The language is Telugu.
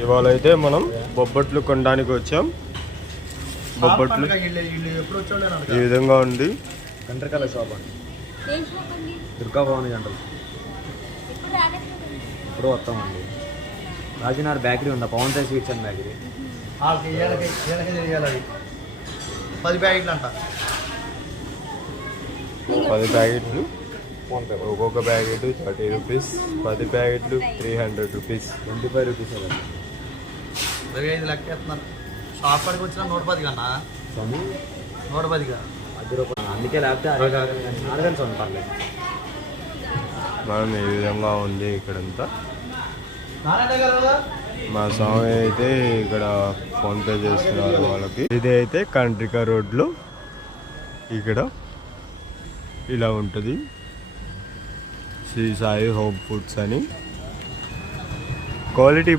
ఇవాళ అయితే మనం బొబ్బట్లు కొనడానికి వచ్చాం. బొబ్బట్లు ఈ విధంగా ఉంది. గంటకాల షాప్ అండి, దుర్గా భవాని గంటలు. ఇప్పుడు వస్తామండి. రాజీనార్ బేకరీ ఉందా? Pavan Sai sweets and bakery. 10 ప్యాకెట్లు అంట. 10 ప్యాకెట్లు, ఒక్కొక్క ప్యాకెట్ 30 రూపీస్. 10 ప్యాకెట్లు 300 రూపీస్, 25 రూపీస్. 25 లెక్క ఎత్తున్నారు. షాప్ కాడికి వచ్చిన 110 కన్నా 110గా 10 రూపాయలు. అందుకే లేకపోతే అరగంట చూడండి పర్లేదు. మనం ఈ విధంగా ఉంది ఇక్కడంతా. మా స్వామి అయితే ఇక్కడ ఫోన్పే చేస్తున్నారు వాళ్ళకి. ఇది అయితే కంట్రికా రోడ్లో ఇక్కడ ఇలా ఉంటుంది. శ్రీ సాయి హోమ్ ఫుడ్స్ అని. క్వాలిటీ